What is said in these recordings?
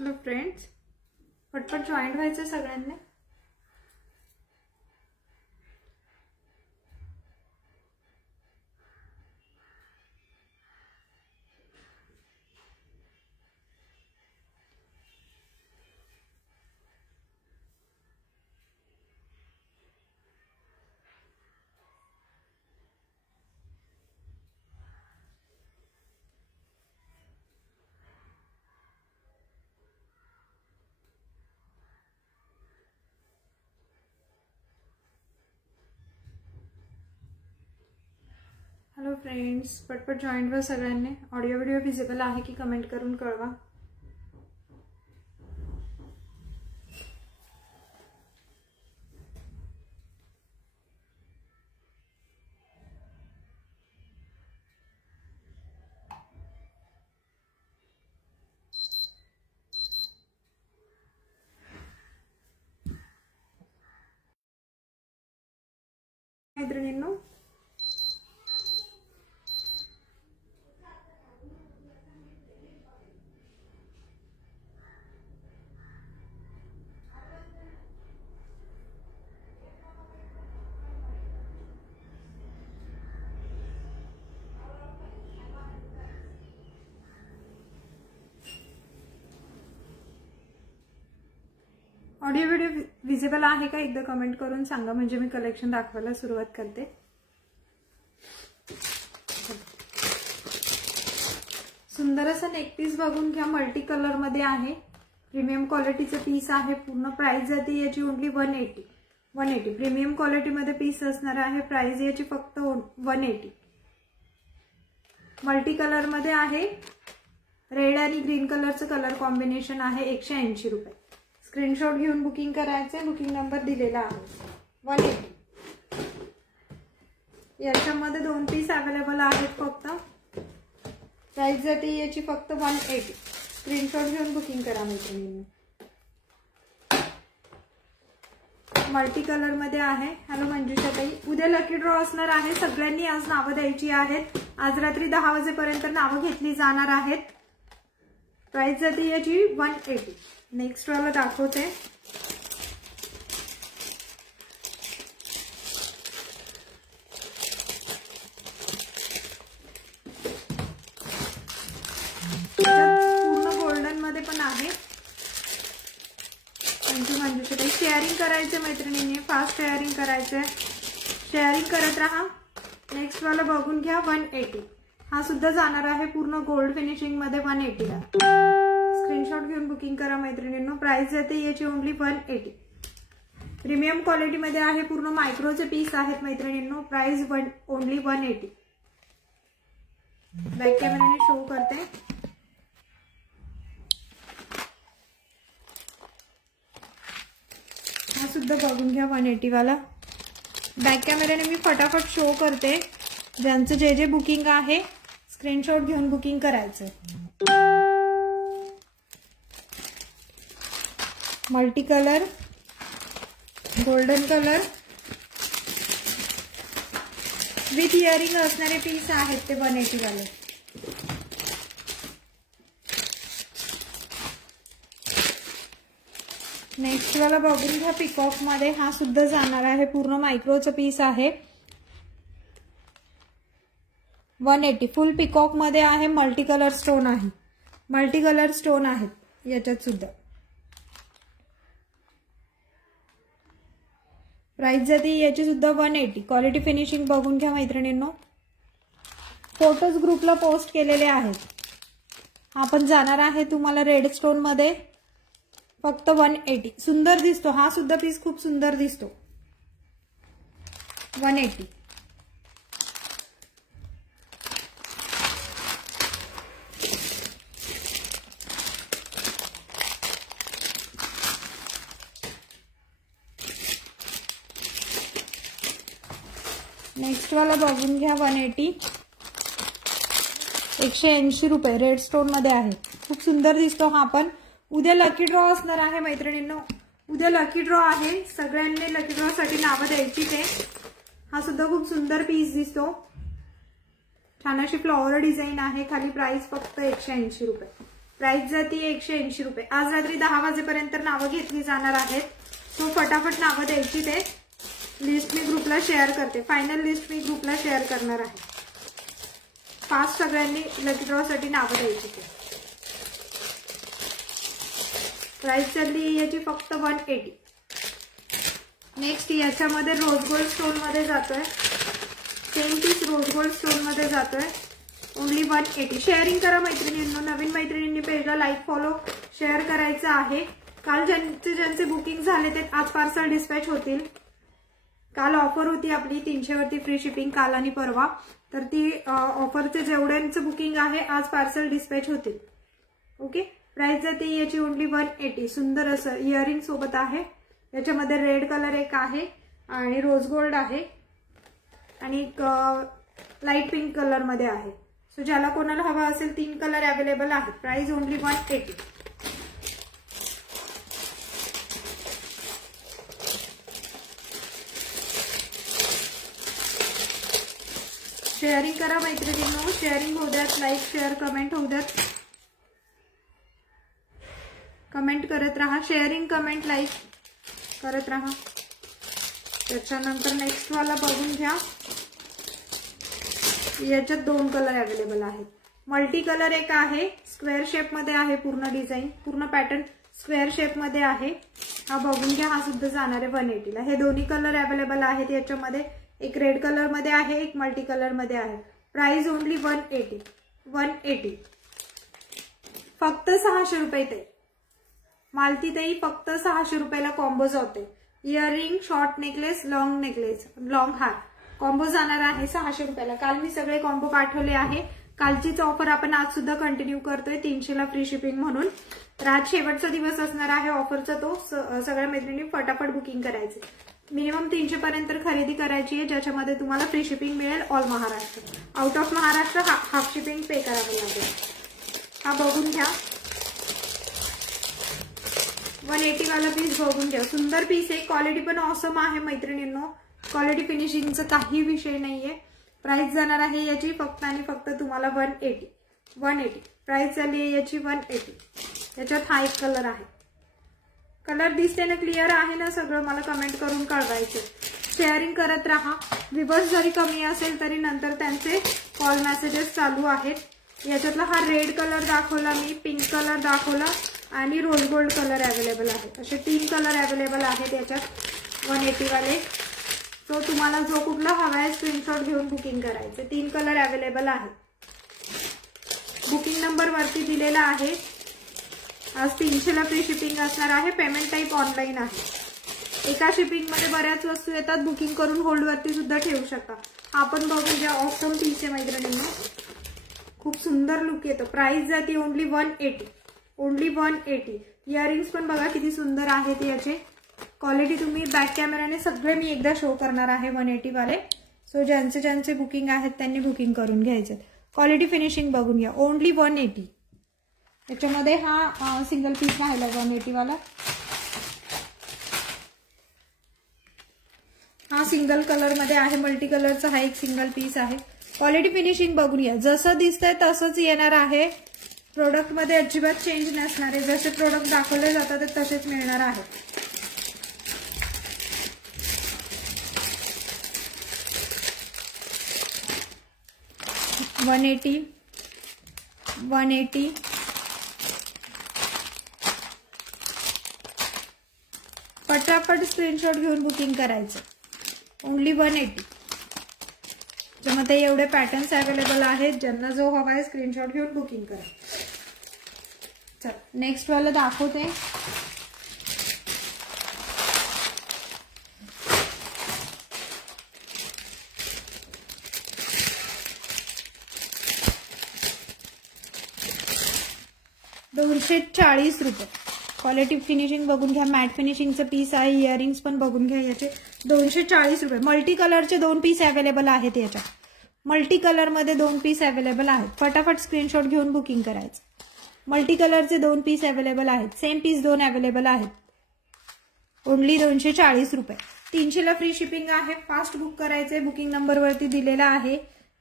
Hello friends, पटपट joint व्हायचं सगळ्यांनी। हॅलो फ्रेंड्स, पटपट जॉईंट व्हा सगळ्यांनी। ऑडिओ व्हिडिओ विजिबल आहे की कमेंट करून कळवा। मैत्रिणींनो, ऑडिओ व्हिडिओ विजिबल आहे का एकदा कमेंट करून सांगा, म्हणजे मी कलेक्शन दाखवायला सुरुवात करते। सुंदर असं नेक पीस बघून घ्या, मल्टी कलर मध्ये आहे, प्रीमियम क्वालिटीचे पीस आहे। पूर्ण प्राइस जाते याची ओनली 180 प्रीमियम क्वालिटी मध्ये पीस असणार आहे। प्राइस याची फक्त 180। मल्टी कलर मध्ये आहे, रेड आणि ग्रीन कलरचं कलर कॉम्बिनेशन आहे। 180 रुपये। स्क्रीनशॉट घेऊन बुकिंग करायचे, बुकिंग नंबर दिलेला आहे 180। याच्यामध्ये 2 पीस अवेलेबल आहेत फक्त। प्राइस जाते याची फक्त 180। स्क्रीनशॉट घेऊन बुकिंग करा मैत्रिणींनी। मल्टी कलर मध्ये आहे। हॅलो मंजुषा ताई, उद्या लकी ड्रॉ असणार आहे। सगळ्यांनी आज नावं द्यायची आहेत। आज रात्री 10 वाजेपर्यंत नावं घेतली जाणार आहेत। प्राइस जाते याची 180। नेक्स्ट वाला दाखवते। पूर्ण गोल्डन मध्ये पण आहे। मंजुषा ताई, शेअरिंग करायचं मैत्रिणींनी, फास्ट शेअरिंग करायचंय, शेअरिंग करत राहा। नेक्स्ट वाला बघून घ्या 180। हा सुद्धा जाणार आहे पूर्ण गोल्ड फिनिशिंग मध्ये 180 ला। स्क्रीनशॉट घेऊन बुकिंग करा मैत्रिणींनो। प्राइस जाते याची ओनली 180। प्रीमियम क्वालिटी मध्ये आहे, पूर्ण मायक्रोचे पीस आहेत मैत्रिणींनो। Price only 180। बॅक कॅमेराने शो करते। हा सुद्धा बघून घ्या 180 वाला। बॅक कॅमेराने मी फटाफट शो करते। ज्यांचं जे बुकिंग आहे स्क्रीनशॉट घेऊन बुकिंग करायचं। Multi colour, golden colour with earring असणारे पीस आहेत ते 180 वाले। नेक्स्ट वाला बघून घ्या पिकॉक मध्ये। हा सुद्धा जाणार आहे, पूर्ण मायक्रोचा पीस आहे। 180 फुल पिकॉक मध्ये आहे। मल्टी कलर स्टोन आहे, मल्टी कलर स्टोन आहेत याच्यात सुद्धा। प्राइस जाते याची सुद्धा 180। क्वालिटी फिनिशिंग बघून घ्या मैत्रिणींनो। फोटोज ग्रुपला पोस्ट केलेले आहेत। हा पण जाणार आहे तुम्हाला रेड स्टोन मध्ये, फक्त 180। सुंदर दिसतो, हा सुद्धा पीस खूप सुंदर दिसतो। 180। नेक्स्ट वाला बघून घ्या 180। 180 रुपये रेड स्टोन मध्ये आहे, खूप सुंदर दिसतो हा पण। उद्या लकी ड्रॉ असणार आहे मैत्रिणींनो। उद्या लकी ड्रॉ आहे, सगळ्यांनी लकी ड्रॉ साठी नावं द्यायची ते। हा सुद्धा खूप सुंदर पीस दिसतो, छान अशी फ्लॉवर डिझाइन आहे। खाली प्राइस फक्त 180 रुपये। प्राइस जाती 180 रुपये। आज रात्री 10 वाजेपर्यंत नावं घेतली जाणार आहेत, सो फटाफट नावं द्यायची। ते लिस्ट मी ग्रुपला शेअर करते, फायनल लिस्ट मी ग्रुपला शेअर करणार आहे। फास्ट सगळ्यांनी लकी ड्रॉ साठी नावं द्यायची। ते प्राइस चालली याची फक्त 180। नेक्स्ट याच्यामध्ये रोज गोल्ड स्टोन मध्ये जातोय, same piece rose gold stone मध्ये जातोय, ओनली 180। शेअरिंग करा मैत्रिणींनो, नवीन मैत्रिणींनी पेजला लाईक फॉलो शेअर करायचं आहे। काल ज्यांचे बुकिंग झाले ते आज पार्सल डिस्पॅच होतील। काल ऑफर होती आपली 300 वरती फ्री शिपिंग, काल आणि परवा, तर ती ऑफरचे जेवढ्यांचं बुकिंग आहे आज पार्सल डिस्पॅच होतील। ओके, प्राइस जाते याची ओनली 180। सुंदर असं इयरिंग सोबत आहे, याच्यामध्ये रेड कलर एक आहे आणि रोज गोल्ड आहे आणि लाईट पिंक कलर मध्ये आहे। सो ज्याला कोणाला हवा असेल 3 कलर अवेलेबल आहेत। Price only 180। शेअरिंग करा मैत्रिणींनो, शेअरिंग होऊ द्यात, लाईक शेअर कमेंट होऊ द्यात, कमेंट करत राहा, शेअरिंग कमेंट लाईक करत राहा। त्याच्यानंतर नेक्स्ट वाला बघून घ्या, याच्यात 2 कलर अवेलेबल आहेत। मल्टी कलर एक आहे, स्क्वेअर शेप मध्ये आहे, पूर्ण डिझाईन पूर्ण पॅटर्न स्क्वेअर शेप मध्ये आहे। हा बघून घ्या, हा सुद्धा जाणार आहे 180 ला। हे दोन्ही कलर अवेलेबल आहेत याच्यामध्ये, एक रेड कलर मध्ये आहे, एक मल्टी कलर मध्ये आहे। प्राइस ओनली 180 फक्त 600 रुपये। ते मालती ताई फक्त 600 रुपयाला कॉम्बो जाते। इयरिंग, शॉर्ट नेकलेस, लॉंग हार कॉम्बो जाणार आहे 600 रुपयाला। काल मी सगळे कॉम्बो पाठवले आहे, कालचीच ऑफर आपण आज सुद्धा कंटिन्यू करतोय 300 ला फ्री शिपिंग म्हणून। तर आज शेवटचा दिवस असणार आहे ऑफरचा, तो सगळ्या मैत्रिणी फटाफट बुकिंग करायचे। मिनिमम 300 पर्यंत खरेदी करायची आहे, ज्याच्यामध्ये तुम्हाला फ्री शिपिंग मिळेल all Maharashtra. Out of Maharashtra half shipping pay करावं लागेल। हा बघून घ्या, 180 वाला पीस बघून घ्या, सुंदर पीस आहे, क्वालिटी पण ऑसम आहे मैत्रिणींनो, क्वालिटी फिनिशिंगचा काही विषय नाहीये। प्राइस जाणार आहे याची फक्त आणि फक्त तुम्हाला 180। प्राइस झाली आहे याची 180। याच्यात हा एक कलर आहे, कलर दिसते ना, क्लिअर आहे ना सगळं, मला कमेंट करून कळवायचं। शेअरिंग करत राहा, दिवस जरी कमी असेल तरी नंतर त्यांचे कॉल मेसेजेस चालू आहेत। याच्यातला हा रेड कलर दाखवला मी, पिंक कलर दाखवला आणि रोज गोल्ड कलर अवेलेबल आहे। असे 3 कलर अवेलेबल आहेत याच्यात 180 वाले। तो तुम्हाला जो कुठला हवा आहे स्क्रीनशॉट घेऊन बुकिंग करायचे। 3 कलर अवेलेबल आहेत, बुकिंग नंबर वरती दिलेला आहे। आज 300 ला फ्री शिपिंग असणार आहे, पेमेंट टाइप ऑनलाईन आहे। एका शिपिंग मध्ये बऱ्याच वस्तू येतात, बुकिंग करून होल्ड वरती सुद्धा ठेवू शकता। आपण बघू ज्या ऑसम पीस आहे मैत्रिणींनो, खूप सुंदर लुक येतो। प्राइस जाते ओनली 180। इयरिंग्स पण बघा किती सुंदर आहेत याचे, क्वालिटी तुम्ही बॅक कॅमेराने सगळे मी एकदा शो करणार आहे 180 वाले। सो ज्यांचे बुकिंग आहेत त्यांनी बुकिंग करून घ्यायचे। क्वालिटी फिनिशिंग बघून घ्या, ओनली 180। याच्यामध्ये हा सिंगल पीस राहिला 180 वाला, हा सिंगल कलर मध्ये आहे, मल्टी कलरचा हा एक सिंगल पीस आहे। क्वालिटी फिनिशिंग बघून घ्या, जसं दिसतंय तसंच येणार आहे, प्रोडक्ट मध्ये अजिबात चेंज नसणार आहे, जसे प्रोडक्ट दाखवले जातात ते तसेच मिळणार आहे। वन एटी पटापट स्क्रीनशॉट घेऊन बुकिंग करायचं, ओनली 180। ज्यामध्ये एवढे पॅटर्न्स अवेलेबल आहेत, ज्यांना जो हवा आहे स्क्रीनशॉट घेऊन बुकिंग करा। चल नेक्स्ट वाला दाखवते, ₹240। क्वालिटी फिनिशिंग बघून घ्या, मॅट फिनिशिंगचं पीस आहे, इयरिंग्स पण बघून घ्या याचे, ₹240। मल्टी कलरचे 2 पीस अवेलेबल आहेत याच्यात, मल्टी कलर मध्ये 2 पीस अवेलेबल आहेत। फटाफट स्क्रीनशॉट घेऊन बुकिंग करायचं। मल्टी कलरचे 2 पीस अवेलेबल आहेत, सेम पीस 2 अवेलेबल आहेत, ओनली ₹240। 300 ला फ्री शिपिंग आहे, फास्ट बुक करायचे, बुकिंग नंबर वरती दिलेला आहे।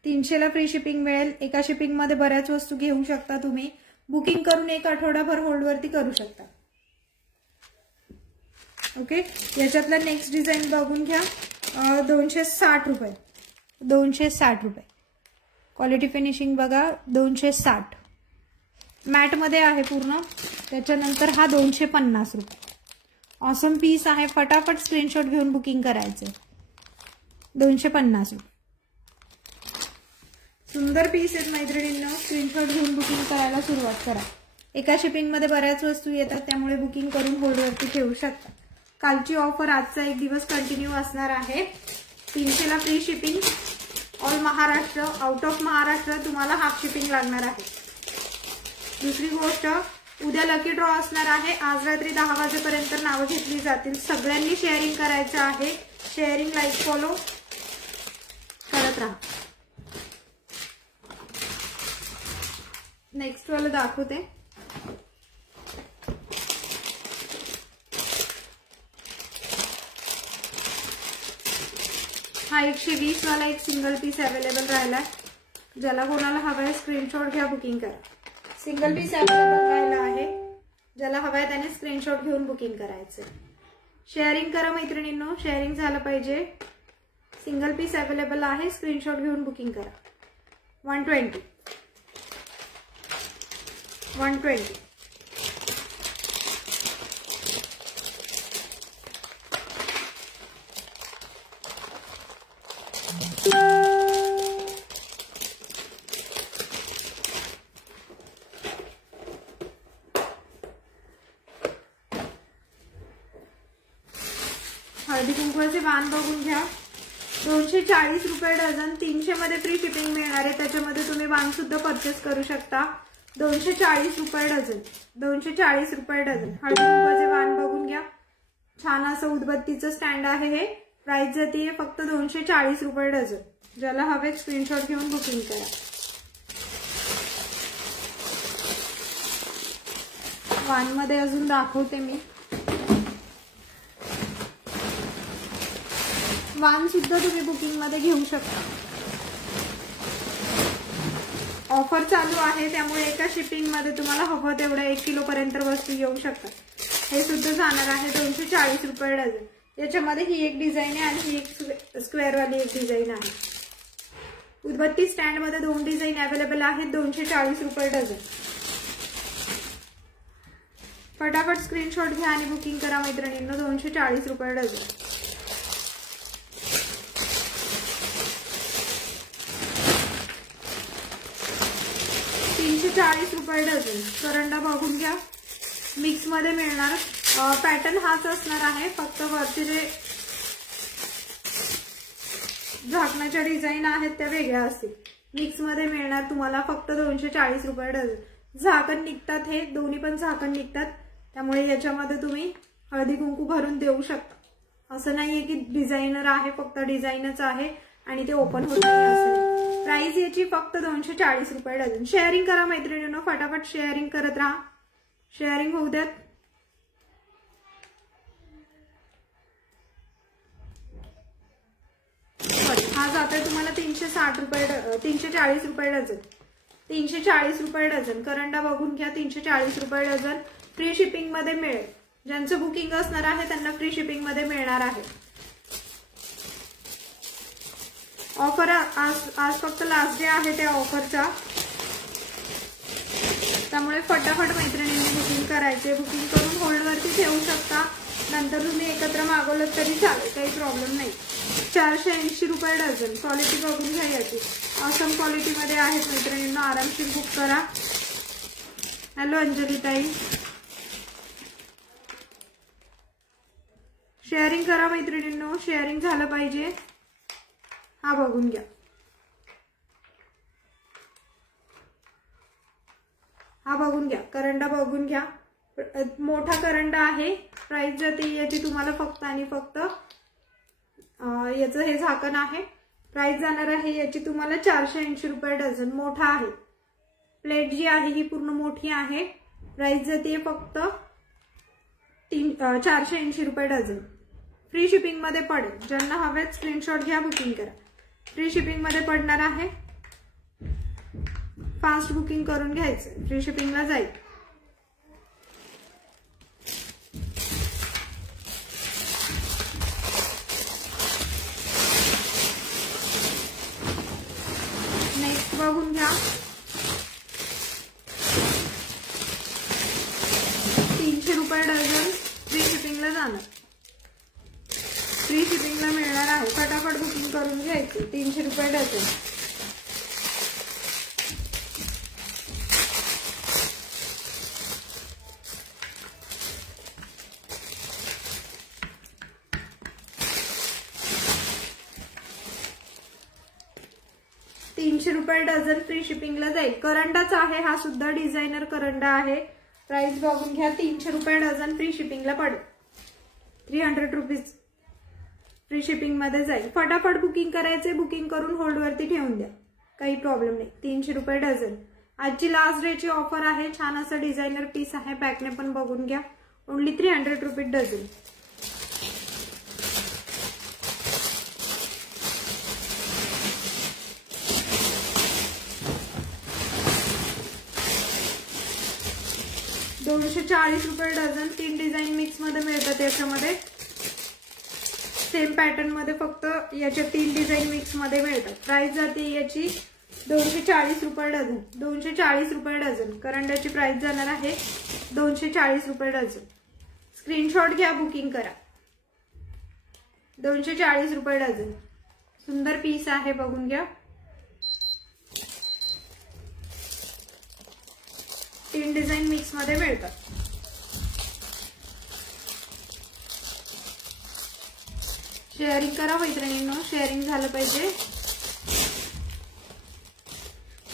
300 ला फ्री शिपिंग मिळेल, एका शिपिंग मध्ये बऱ्याच वस्तू घेऊ शकता तुम्ही। बुकिंग करून 1 आठवडाभर होल्डवरती करू शकता. ओके, याच्यातलं नेक्स्ट डिझाईन बघून घ्या. 260 रुपये. 260 रुपये. क्वालिटी फिनिशिंग बघा, 260. मॅटमध्ये आहे पूर्ण. त्याच्यानंतर हा 250 रुपये. ऑसम पीस आहे. फटाफट स्क्रीनशॉट घेऊन बुकिंग करायचं. 250 रुपये. सुंदर पीस आहेत मैत्रिणींना. स्क्रीनशॉट घेऊन बुकिंग करायला सुरुवात करा. एका शिपिंगमध्ये बऱ्याच वस्तू येतात, त्यामुळे बुकिंग करून होल्डवरती ठेवू शकता. कालची ऑफर आजचा एक दिवस कंटिन्यू असणार आहे. 300ला free shipping all Maharashtra. Out of Maharashtra तुम्हाला हाफ शिपिंग लागणार आहे. दुसरी गोष्ट, उद्या लकी ड्रॉ असणार आहे. आज रात्री 10 वाजेपर्यंत नावं घेतली जातील. सगळ्यांनी शेअरिंग करायचं आहे. शेअरिंग, लाईक, फॉलो करत राहा. नेक्स्ट वाला दाखवते. हा 120 वाला एक सिंगल पीस अवेलेबल राहिला. ज्याला कोणाला हवाय स्क्रीनशॉट घ्या, बुकिंग करा. सिंगल पीस अवेलेबल राहिला आहे. ज्याला हवाय त्याने स्क्रीनशॉट घेऊन बुकिंग करायचं. शेअरिंग करा मैत्रिणींनो, शेअरिंग झालं पाहिजे. सिंगल पीस अवेलेबल आहे. स्क्रीनशॉट घेऊन बुकिंग करा. 120. हळदी कुंकवाचे वाण बघून घ्या. 240 रुपये डझन. 300 मध्ये फ्री शिपिंग मिळणार आहे. त्याच्यामध्ये तुम्ही वाण सुद्धा परचेस करू शकता. 240 रुपये डझन. 240 रुपये डझन. हळदी कुंकवाचे वाण बघून घ्या. छान असं उदबत्तीचं स्टँड आहे हे. प्राइस जाते फक्त 240 रुपये डझन. ज्याला हवे स्क्रीनशॉट घेऊन बुकिंग करा. वाण मध्ये अजून दाखवते मी. वाण सुद्धा तुम्ही बुकिंग मध्ये घेऊ शकता. ऑफर चालू आहे, त्यामुळे एका शिपिंग मध्ये तुम्हाला हवं तेवढ्या 1 किलो पर्यंत वस्तू येऊ शकतात. हे सुद्धा जाणार आहे 240 रुपये डझन. याच्यामध्ये ही एक डिझाईन आहे आणि ही एक स्क्वेअर वाली एक डिझाईन आहे. उदबत्ती स्टँड मध्ये 2 डिझाईन अवेलेबल आहेत. 240 रुपये डझन. फटाफट स्क्रीनशॉट घ्या आणि बुकिंग करा मैत्रिणींनो. 240 रुपये डझन. ₹340 डझन. करंडा बघून घ्या. मिक्स मध्ये मिळणार. पॅटर्न हाच असणार आहे, फक्त वरचे जे झाकणाच्या डिझाईन आहेत त्या वेगळ्या असतील. मिक्स मध्ये मिळणार तुम्हाला फक्त 240 रुपये डझन. झाकण निघतात, हे दोन्ही पण झाकण निघतात, त्यामुळे याच्यामध्ये तुम्ही हळदी कुंकू भरून देऊ शकता. असं नाहीये की डिझायनर आहे, फक्त डिझाईनच आहे आणि ते ओपन होत नाही असं. प्राइस याची फक्त 240 रुपये डझन. शेअरिंग करा मैत्रिणींनो, फटाफट शेअरिंग करत राहा. शेअरिंग होऊ द्यात. हा जातोय तुम्हाला 340 रुपये डझन. 340 रुपये डझन. करंडा बघून घ्या. 340 रुपये डझन. फ्री शिपिंग मध्ये मिळेल. ज्यांचं बुकिंग असणार आहे त्यांना फ्री शिपिंग मध्ये मिळणार आहे. ऑफर आज फक्त लास्ट डे आहे त्या ऑफरचा, त्यामुळे फटाफट मैत्रिणींनी बुकिंग करायचे. बुकिंग करून होल्डवरती ठेवू शकता. नंतर तुम्ही एकत्र मागवलं तरी चालेल, काही प्रॉब्लेम नाही. 480 रुपये डझन. क्वालिटी बघून घ्या याची. ऑसम क्वालिटी मध्ये आहेत मैत्रिणींना. आरामशीर बुक करा. हॅलो अंजली ताई. शेअरिंग करा मैत्रिणींनो, शेअरिंग झालं पाहिजे. हा बघून घ्या. हा बघून घ्या. करंडा बघून घ्या. मोठा करंडा आहे. प्राइस जाते याची तुम्हाला फक्त आणि फक्त याचं हे झाकण आहे. प्राइस जाणार आहे याची तुम्हाला 480 रुपये डझन. मोठा आहे. प्लेट जी आहे ही पूर्ण मोठी आहे. प्राइस जाते फक्त 480 रुपये डझन. फ्री शिपिंग मध्ये पडेल. ज्यांना हवेत स्क्रीनशॉट घ्या, बुकिंग करा. फ्री शिपिंग मध्ये पडणार आहे. फास्ट बुकिंग करून घ्यायचं, फ्री शिपिंगला जाईल. नेक्स्ट बघून घ्या. 300 रुपये डझन फ्री शिपिंगला जाणार. फ्री शिपिंगला मिळणार आहे. फटाफट बुकिंग करून घ्यायचे. 300 रुपये डझन. ₹300 डझन फ्री शिपिंगला जाईल. करंडाच आहे हा सुद्धा, डिझायनर करंडा आहे. प्राइस बघून घ्या. ₹300 डझन फ्री शिपिंगला पडेल. 300 रुपीज फ्री शिपिंग मध्ये जाईल. फटाफट बुकिंग करायचे. बुकिंग करून होल्ड वरती ठेवून द्या, काही प्रॉब्लेम नाही. ₹300 डझन. आजची लास्ट डे ची ऑफर आहे. छान असं डिझायनर पीस आहे. बॅकने पण बघून घ्या. Only 300 rupees dozen. ₹240 dozen. 3 design mix मध्ये मिळतात याच्यामध्ये. सेम पॅटर्न मध्ये, फक्त याच्या 3 डिझाईन मिक्स मध्ये मिळतात. प्राइस जाते याची ₹240 डझन. ₹240 डझन. करंड्याची प्राइस जाणार आहे ₹240 डझन. स्क्रीनशॉट घ्या, बुकिंग करा. ₹240 डझन. सुंदर पीस आहे, बघून घ्या. 3 डिझाईन मिक्स मध्ये मिळतात. शेअरिंग करा मैत्रिणींनो, शेअरिंग झालं पाहिजे.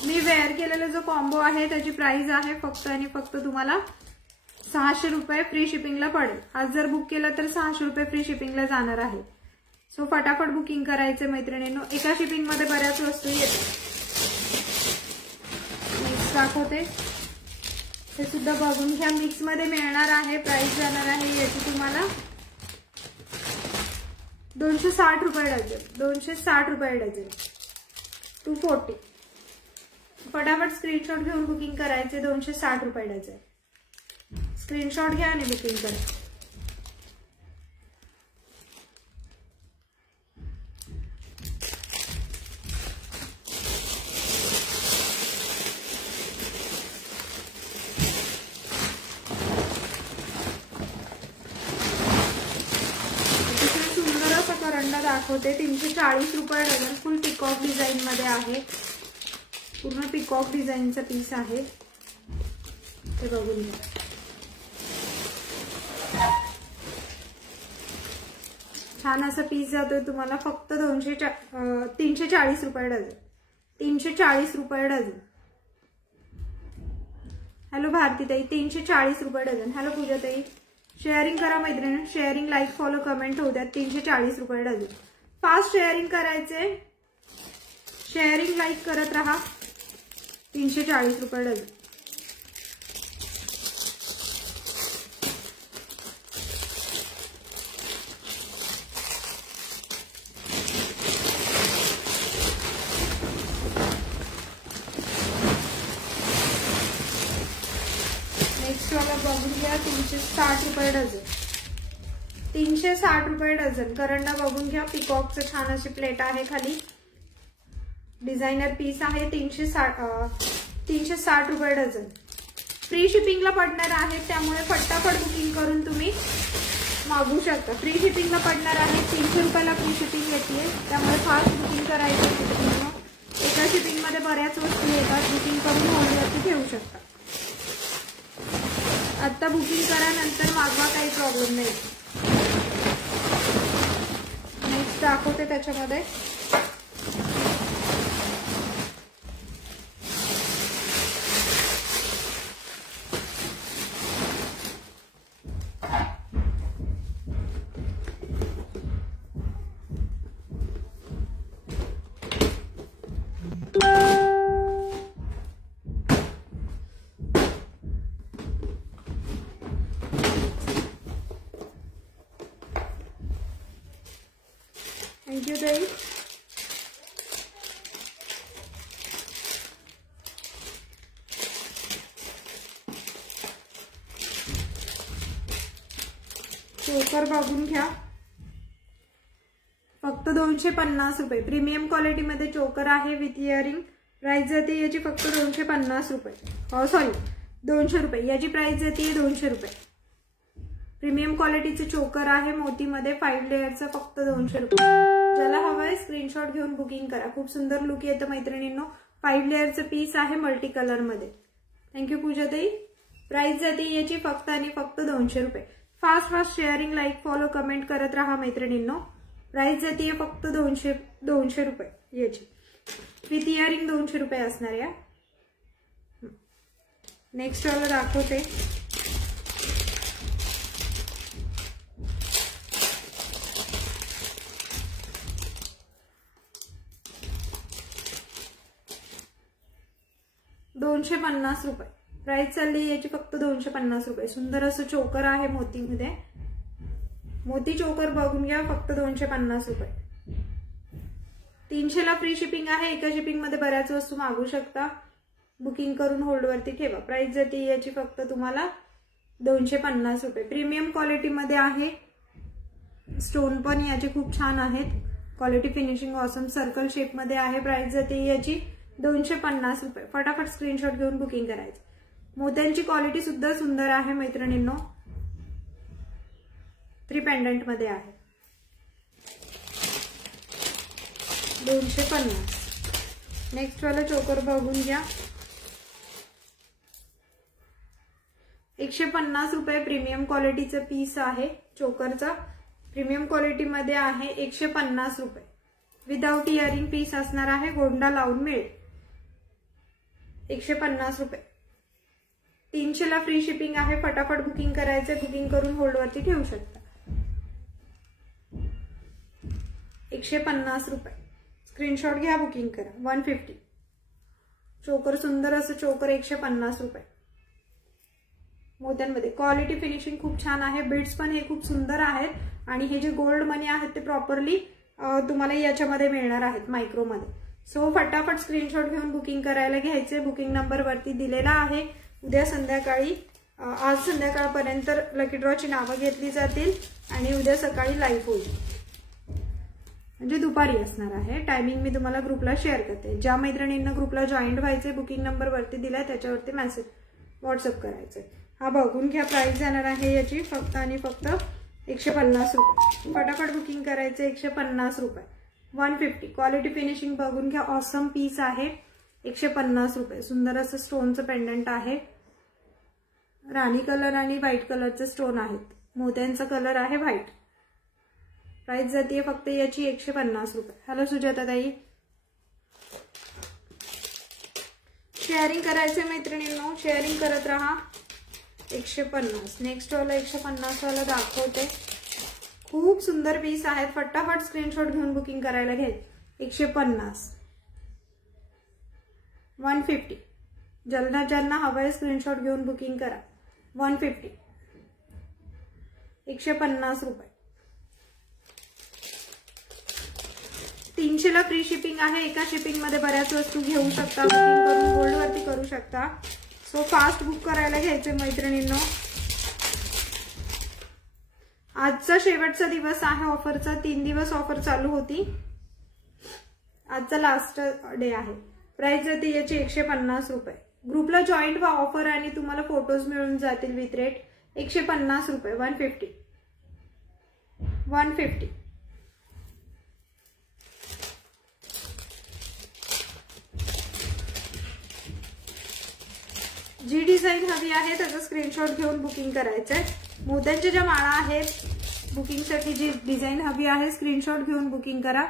मी वेअर केलेला जो कॉम्बो आहे त्याची प्राइस आहे फक्त आणि फक्त तुम्हाला ₹600 फ्री शिपिंगला पडेल. आज जर बुक केलं तर ₹600 फ्री शिपिंगला जाणार आहे. सो फटाफट बुकिंग करायचं मैत्रिणींनो. एका शिपिंग मध्ये बऱ्याच वस्तू येतात. नेक्स्ट दाखवते. हे सुद्धा बघून घ्या. मिक्स मध्ये मिळणार आहे. प्राइस जाणार आहे याची तुम्हाला ₹260 डझन. ₹260 डझन. 240. फटाफट स्क्रीनशॉट घेऊन बुकिंग करायचे. ₹260 डझन. स्क्रीनशॉट घ्या आणि बुकिंग करा. दाखवते. ₹340 डझन. फुल पिकॉक डिझाईन मध्ये आहे. पूर्ण पिकॉक डिझाईनचा पीस आहे. ते बघून घ्या. छान असा पीस जातोय तुम्हाला. फक्त ₹340 डझन. ₹340 डझन. हॅलो भारती ताई. ₹340 डझन. हॅलो पूजा ताई. शेअरिंग करा मैत्रिणी. शेअरिंग, लाईक, फॉलो, कमेंट होऊ द्या. ₹340 डझन. फास्ट शेअरिंग करायचे. शेअरिंग, लाईक करत राहा. ₹340 डझन. नेक्स्ट वाला बघून घ्या. ₹360 डझन. ₹360 डझन. करंडा बघून घ्या. पिकॉकचं छान अशी प्लेट आहे खाली. डिझायनर पीस आहे. ₹360 डझन. फ्री शिपिंगला पडणार आहे, त्यामुळे फटाफट बुकिंग करून तुम्ही मागवू शकता. फ्री शिपिंगला पडणार आहे. ₹300 फ्री शिपिंग येते, त्यामुळे फास्ट बुकिंग करायचं. एका शिपिंग मध्ये बऱ्याच वस्तू येतात. बुकिंग करून होल्डवरती ठेवू शकता. आता बुकिंग करा, नंतर मागवा, काही प्रॉब्लेम नाही. नेक्स्ट दाखवते त्याच्यामध्ये. थैंक यू ताई. चोकर बघून घ्या, फक्त 250 रुपये. प्रीमियम क्वालिटी मध्ये चोकर आहे विथ इयरिंग. प्राइस जाते याची फक्त 250 रुपये. सॉरी 200 रुपये. याची प्राइस जाते 200 रुपये. प्रीमियम क्वालिटीचे चोकर आहे मोतीमध्ये 5 लेअरचं, फक्त 200 रुपये. ज्याला हवंय स्क्रीनशॉट घेऊन बुकिंग करा. खूप सुंदर लुक येतं मैत्रिणींनो. 5 लेअरचं पीस आहे मल्टी कलर मध्ये. थँक्यू पूजाताई. प्राइस जाते याची फक्त आणि फक्त 200 रुपये. Fast sharing, like, follow, comment करत राहा मैत्रिणींनो. प्राइस जाते फक्त 200 रुपये याची. विथ इयरिंग 200 रुपये असणार या. नेक्स्ट वाला दाखवते. ₹250. प्राइस चालली याची फक्त 250 रुपये. सुंदर असं चोकर आहे मोतीमध्ये. मोती चोकर बघून घ्या, फक्त 250 रुपये. 300 ला फ्री शिपिंग आहे. एका शिपिंग मध्ये बऱ्याच वस्तू मागू शकता. बुकिंग करून होल्ड वरती ठेवा. प्राइस जाते याची फक्त तुम्हाला 250 रुपये. प्रीमियम क्वालिटी मध्ये आहे. स्टोन पण याचे खूप छान आहेत. Quality finishing awesome. Circle shape मध्ये आहे. प्राइस जाते याची 250 रुपये. फटाफट स्क्रीनशॉट घेऊन बुकिंग करायचं. मोत्यांची क्वालिटी सुद्धा सुंदर आहे मैत्रिणींनो. 3 पेंडंट मध्ये आहे. 250. नेक्स्ट वाला चोकर बघून घ्या. 150 रुपये. प्रीमियम क्वालिटीचा पीस आहे चोकरचा. प्रीमियम क्वालिटी मध्ये आहे. 150 रुपये. विदाउट इयरिंग पीस असणार आहे. गोंडा लावून मिळेल. 150 रुपये. 300 ला फ्री शिपिंग आहे. फटाफट बुकिंग करायचं. बुकिंग करून होल्ड वरती ठेवू शकता. 150 रुपये. स्क्रीनशॉट घ्या, बुकिंग करा. 150. चोकर सुंदर असं चोकर 150 रुपये. मोत्यांमध्ये क्वालिटी फिनिशिंग खूप छान आहे. बीड्स पण हे खूप सुंदर आहेत आणि हे जे गोल्ड मनी आहेत ते प्रॉपरली तुम्हाला याच्यामध्ये मिळणार आहेत मायक्रोमध्ये. सो फटाफट स्क्रीनशॉट घेऊन बुकिंग करायला घ्यायचे. बुकिंग नंबर वरती दिलेला आहे. उद्या संध्याकाळी आज संध्याकाळपर्यंत लकी ड्रॉची नावं घेतली जातील आणि उद्या सकाळी लाईव्ह होईल. म्हणजे दुपारी असणार आहे. टायमिंग मी तुम्हाला ग्रुपला शेअर करते. ज्या मैत्रिणींना ग्रुपला जॉईन व्हायचे, बुकिंग नंबर वरती दिलाय त्याच्यावरती मेसेज व्हॉट्सअप करायचे. हा बघून घ्या. प्राइस जाणार आहे याची फक्त आणि फक्त 150 रुपये. फटाफट बुकिंग करायचं. 150 रुपये. 150. क्वालिटी फिनिशिंग बघून घ्या. ऑसम पीस आहे. 150 रुपये. सुंदर असं स्टोनचं पेंडंट आहे. राणी कलर आणि व्हाईट कलरचे स्टोन आहेत. मोत्यांचा कलर आहे व्हाईट. प्राइस जाते फक्त याची 150 रुपये. हॅलो सुजाता ताई. शेअरिंग करायचे मैत्रिणींनो. शेअरिंग करत राहा. 150. नेक्स्ट वाला 150 वाला दाखवते. खूप सुंदर पीस आहेत. फटाफट स्क्रीनशॉट घेऊन बुकिंग करायला घ्यायचे. 150. 150. ज्यांना हवंय स्क्रीनशॉट घेऊन बुकिंग करा. 150. 150 रुपये. 300 ला फ्री शिपिंग आहे. एका शिपिंग मध्ये बऱ्याच वस्तू घेऊ शकता. बुकिंग करून गोल्ड वरती करू शकता. सो फास्ट बुक करायला घ्यायचे मैत्रिणींनो. आजचा शेवटचा दिवस आहे ऑफरचा. 3 दिवस ऑफर चालू होती. आजचा लास्ट डे आहे. प्राइस जाते याची 150 रुपये. ग्रुपला जॉईंट व्हा. ऑफर आणि तुम्हाला फोटोज मिळून जातील विथ रेट. 150 रुपये. 150. 150. जी डिझाईन हवी आहे त्याचा स्क्रीनशॉट घेऊन बुकिंग करायचंय. मोत्यांच्या ज्या माळा आहेत बुकिंगसाठी जी डिझाईन हवी आहे स्क्रीनशॉट घेऊन बुकिंग करा.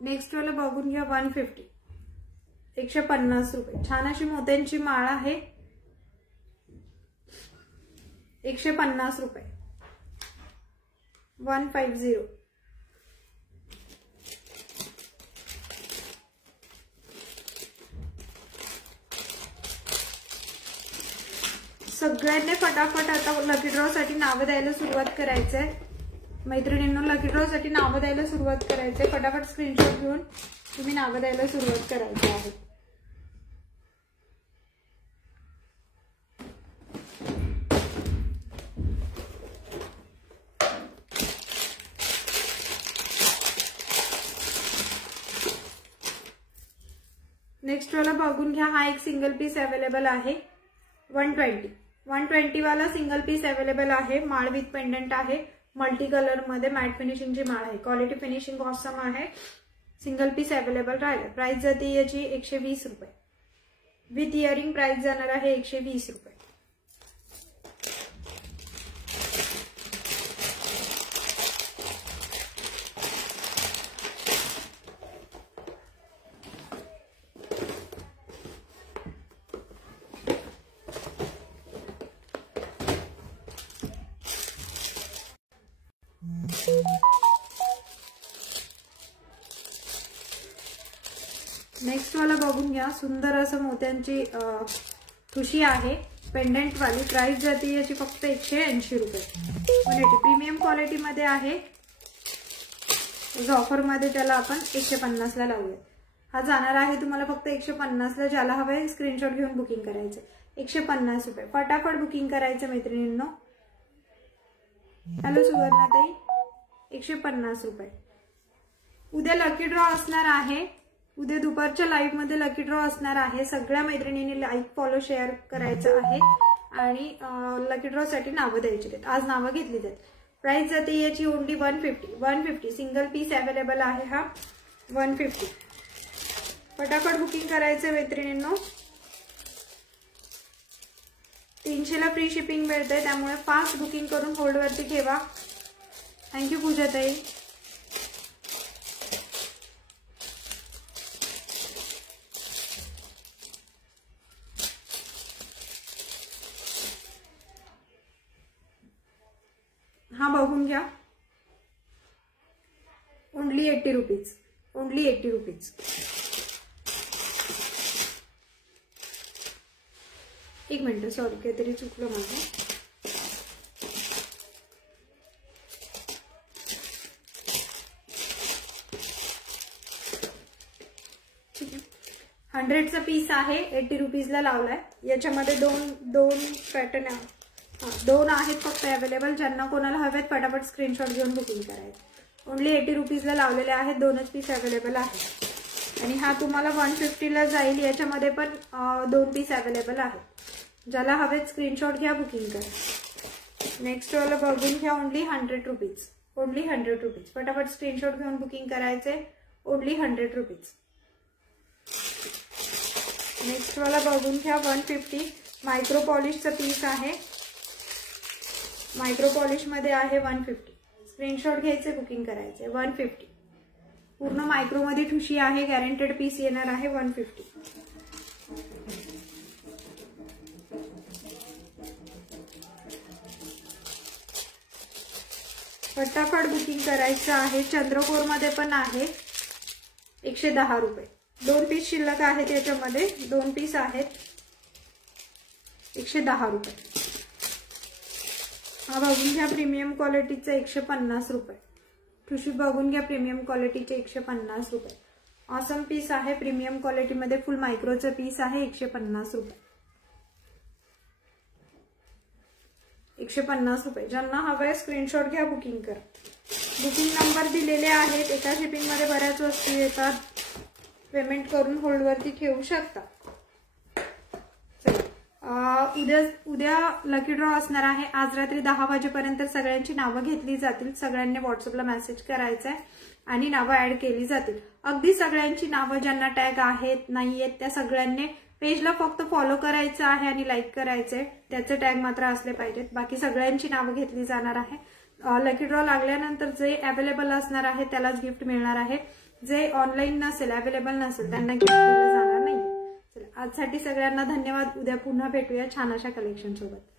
नेक्स्ट वाला बघून घ्या. 150. 150 रुपये. छान अशी मोत्यांची माळ आहे. 150 रुपये. 150. सगळ्यांनी फटाफट आता लकी ड्रॉ साठी नावं द्यायला सुरुवात करायचंय। मैत्रिणींनो लकी ड्रॉ साठी नावं द्यायला सुरुवात करायचंय। फटाफट स्क्रीनशॉट घेऊन तुम्ही नावं द्यायला सुरुवात करायची आहे। नेक्स्ट वाला बघून घ्या। हा एक सिंगल पीस अवेलेबल आहे 120 वाला सिंगल पीस अवेलेबल आहे। माळ विथ पेंडंट आहे, मल्टी कलर मध्ये मॅट फिनिशिंगची माळ आहे। क्वालिटी फिनिशिंग ऑसम आहे। सिंगल पीस अवेलेबल राहील। प्राइस जाते याची 120 रुपये। विथ इयरिंग प्राइस जाणार आहे 120 रुपये। नेक्स्ट वाला बघून घ्या। सुंदर असं मोत्यांची ठुशी आहे पेंडंट वाली। प्राइस जाते याची फक्त 180 रुपये। प्रीमियम क्वालिटी मध्ये आहे। ऑफर मध्ये त्याला आपण 150 ला लावूया। हा जाणार आहे तुम्हाला फक्त 150 ला। ज्याला हवंय स्क्रीनशॉट घेऊन बुकिंग करायचं। 150 रुपये। फटाफट बुकिंग करायचं मैत्रिणींनो। हॅलो सुवर्णाताई, 150 रुपये। उद्या लकी ड्रॉ असणार आहे। उद्या दुपारच्या लाईव्ह मध्ये लकी ड्रॉ असणार आहे। सगळ्या मैत्रिणींनी लाईक फॉलो शेअर करायचं आहे आणि लकी ड्रॉ साठी नावं द्यायची आहेत। आज नावं घेतली जातात। प्राइस जाते याची ओनली 150 सिंगल पीस अवेलेबल आहे हा 150। फटाफट बुकिंग करायचं मैत्रिणींनो। 300 ला फ्री शिपिंग मिळते, त्यामुळे फास्ट बुकिंग करून होल्ड वरती ठेवा। थँक्यू पूजाताई। हा बघून घ्या। Only 80 rupees. Only 80 rupees. एक मिनिट, सॉरी काहीतरी चुकलं माझं। ठीक आहे, 100चा पीस आहे, 80 रुपीजला लावलाय। याच्यामध्ये दोन पॅटर्न आहे। दोन आहेत फक्त अवेलेबल। ज्यांना कोणाला हवेत फटाफट स्क्रीनशॉट घेऊन बुकिंग करायचं। ओनली 80 रुपीजला लावलेले आहेत। दोनच पीस अवेलेबल आहेत आणि हा तुम्हाला 150 ला जाईल। याच्यामध्ये पण 2 पीस अवेलेबल आहेत। ज्याला हवेत स्क्रीनशॉट घ्या, बुकिंग करा। नेक्स्ट वाला बघून घ्या। Only 100 rupees. Only 100 rupees. फटाफट स्क्रीनशॉट घेऊन बुकिंग करायचे। Only 100 rupees. नेक्स्ट वाला बघून घ्या। 150 मायक्रो पॉलिशचा पीस आहे। मायक्रो पॉलिश मध्ये आहे 150। स्क्रीनशॉट घ्यायचे, बुकिंग करायचे। 150 पूर्ण मायक्रो मध्ये ठुशी आहे। गॅरंटेड पीस येणार आहे 150। फटाफट बुकिंग करायचं आहे। चंद्रकोर मध्ये पण आहे 110 रुपये। 2 पीस शिल्लक आहेत याच्यामध्ये। 2 पीस आहेत 110 रुपये। हा बघून घ्या। प्रीमियम क्वालिटीचे 150 रुपये। ठुशी बघून घ्या। प्रीमियम क्वालिटीचे 150 रुपये। ऑसम पीस आहे। प्रीमियम क्वालिटी मध्ये फुल मायक्रोचा पीस आहे 150 रुपये। 150 रुपये। ज्यांना हवंय स्क्रीनशॉट घ्या, बुकिंग करा। बुकिंग नंबर दिलेले आहेत। एका शिपिंग मध्ये बऱ्याच वस्तू येतात। पेमेंट करून होल्ड वरती ठेवू शकता। उद्या लकी ड्रॉ असणार आहे। आज रात्री 10 वाजेपर्यंत सगळ्यांची नावं घेतली जातील। सगळ्यांनी व्हॉट्सअपला मेसेज करायचा आहे आणि नावं ऍड केली जातील। अगदी सगळ्यांची नावं ज्यांना टॅग आहेत नाहीयेत त्या सगळ्यांनी पेजला फक्त फॉलो करायचं आहे आणि लाईक करायचंय। त्याचे टॅग मात्र असले पाहिजेत। बाकी सगळ्यांची नावं घेतली जाणार आहे। लकी ड्रॉ लागल्यानंतर जे अवेलेबल असणार आहे त्यालाच गिफ्ट मिळणार आहे। जे ऑनलाईन नसेल, अवेलेबल नसेल त्यांना गिफ्ट दिलं जाणार नाही। आजसाठी सगळ्यांना धन्यवाद। उद्या पुन्हा भेटूया छान अशा कलेक्शन सोबत।